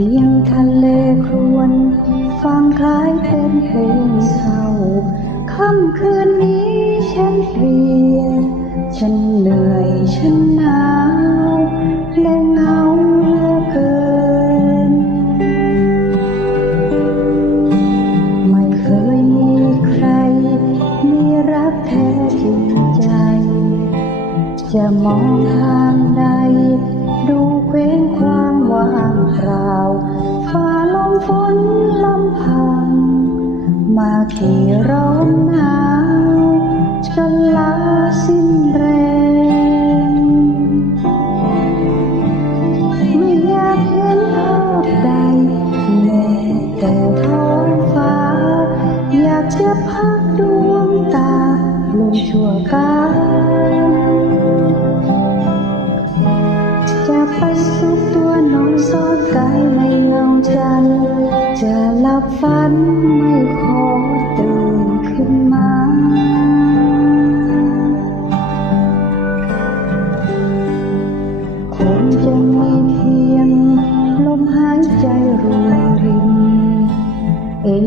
พียงทะเลครวน ฟังคล้ายเป็นเพลงเศร้าค่ำคืนนี้ฉันเพลีย ฉันเหนื่อยฉันหนาวและเหงาเหลือเกิน ไม่เคยมีใคร มีรักแท้จริงใจ จะมองทางใด ดูเคว้งคว้าง ว่างเปล่าฝ่าลมฝนลำพัง มากี่ร้อนหนาวจนลาสิ้นแรงไม่อยากเห็นภาพใดแม้แต่ท้องฟ้า อยากจะพักดวงตาลงชั่วกา ฝันไม่ขอตื่นขึ้นมา คงจะมีเพียงลมหายใจรวยรินเอ็น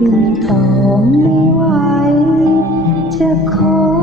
บินต่อไม่ไหวจะขอ